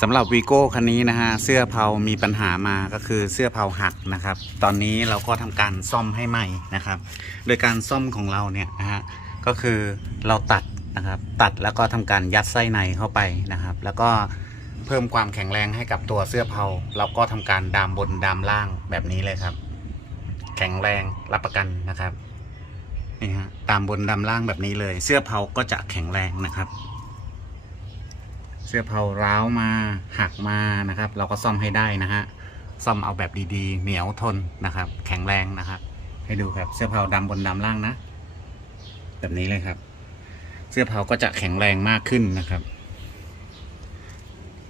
สำหรับวีโก้คันนี้นะฮะเสื้อเผามีปัญหามาก็คือเสื้อเผาหักนะครับ ตอนนี้เราก็ทำการซ่อมให้ใหม่นะครับ โดยการซ่อมของเราเนี่ยนะฮะก็คือเราตัดนะครับ ตัดแล้วก็ทำการยัดไส้ในเข้าไปนะครับ แล้วก็เพิ่มความแข็งแรงให้กับตัวเสื้อเผาเราก็ทำการดามบนดามล่างแบบนี้เลยครับ แข็งแรงรับประกันนะครับนี่ฮะตามบนดามล่างแบบนี้เลย เสื้อเผาก็จะแข็งแรงนะครับ สื้อเผาร้าวมาหักมานะครับ เราก็ซ่อมให้ได้นะฮะซ่อมเอาแบบดีๆ เหนียวทนนะครับ แข็งแรงนะครับ ให้ดูครับเสื้อเผาดำบนดำล่างนะ แบบนี้เลยครับ เสื้อเผาก็จะแข็งแรงมากขึ้นนะครับ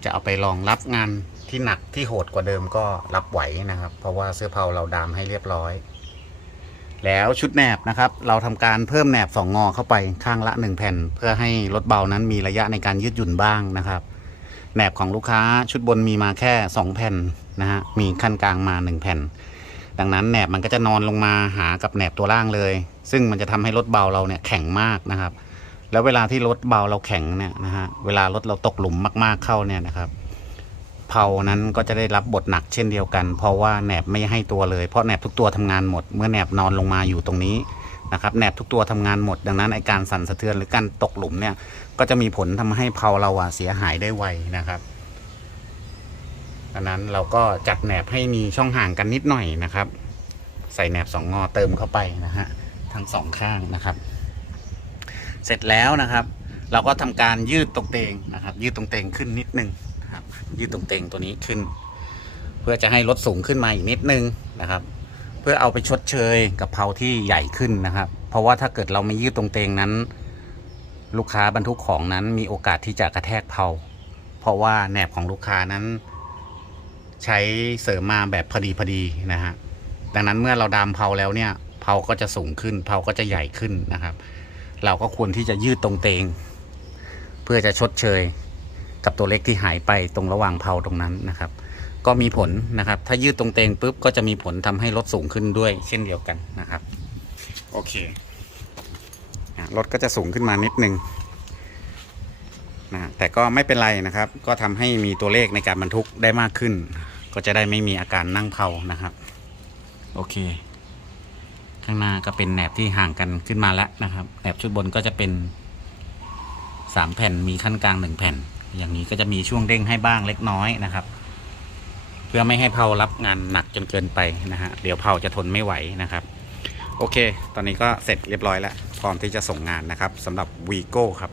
จะเอาไปรองรับงานที่หนักที่โหดกว่าเดิมก็รับไหวนะครับ เพราะว่าเสื้อเผาเราดามให้เรียบร้อย แล้วชุดแหนบนะครับ เราทำการเพิ่มแหนบสองงอเข้าไปข้างละหนึ่งแผ่น เพื่อให้รถเบานั้นมีระยะในการยืดหยุ่นบ้างนะครับแหนบของลูกค้าชุดบนมีมาแค่สองแผ่นนะฮะมีขั้นกลางมาหนึ่งแผ่น ดังนั้นแหนบมันก็จะนอนลงมาหากับแหนบตัวล่างเลย ซึ่งมันจะทำให้รถเบาเราเนี่ยแข็งมากนะครับ แล้วเวลาที่รถเบาเราแข็งเนี่ยนะฮะเวลารถเราตกหลุมมากๆเข้าเนี่ยนะครับ เผานั้นก็จะได้รับบทหนักเช่นเดียวกัน เพราะว่าแหนบไม่ให้ตัวเลย เพราะแหนบทุกตัวทำงานหมด เมื่อแหนบนอนลงมาอยู่ตรงนี้นะครับแหนบทุกตัวทำงานหมด ดังนั้นไอการสั่นสะเทือนหรือการตกหลุมเนี่ยก็จะมีผลทำให้เผาเราอะเสียหายได้ไวนะครับดังนั้นเราก็จัดแหนบให้มีช่องห่างกันนิดหน่อยนะครับ ใส่แหนบสองงอเติมเข้าไปนะฮะทั้งสองข้างนะครับ เสร็จแล้วนะครับ เราก็ทำการยืดตรงเตงนะครับ ยืดตรงเตงขึ้นนิดนึง ยืดตรงเตงตัวนี้ขึ้น เพื่อจะให้รถสูงขึ้นมาอีกนิดนึงนะครับ เพื่อเอาไปชดเชยกับเพลาที่ใหญ่ขึ้นนะครับ เพราะว่าถ้าเกิดเราไม่ยืดตรงเตงนั้น ลูกค้าบรรทุกของนั้นมีโอกาสที่จะกระแทกเพลาเพราะว่าแหนบของลูกค้านั้น ใช้เสริมมาแบบพอดีพอดีนะฮะดังนั้นเมื่อเราดามเพลาแล้วเนี่ยเพลาก็จะสูงขึ้นเพลาก็จะใหญ่ขึ้นนะครับ เราก็ควรที่จะยืดตรงเตง เพื่อจะชดเชย กับตัวเล็กที่หายไปตรงระหว่างเพลาตรงนั้นนะครับ ก็มีผลนะครับ ถ้ายืดตรงเตงปุ๊บก็จะมีผลทำให้รถสูงขึ้นด้วย เช่นเดียวกันนะครับ โอเคอะรถก็จะสูงขึ้นมานิดนึงนะแต่ก็ไม่เป็นไรนะครับ ก็ทำให้มีตัวเลขในการบรรทุกได้มากขึ้น ก็จะได้ไม่มีอาการนั่งเพลานะครับ โอเค ข้างหน้าก็เป็นแหนบที่ห่างกันขึ้นมาแล้วนะครับแหนบชุดบนก็จะเป็นสามแผ่นมีขั้นกลางหนึ่งแผ่น อย่างนี้ก็จะมีช่วงเด้งให้บ้างเล็กน้อยนะครับ เพื่อไม่ให้เผารับงานหนักจนเกินไปนะฮะเดี๋ยวเผาจะทนไม่ไหวนะครับ โอเค ตอนนี้ก็เสร็จเรียบร้อยแล้วพร้อมที่จะส่งงานนะครับสำหรับวีโก้ครับ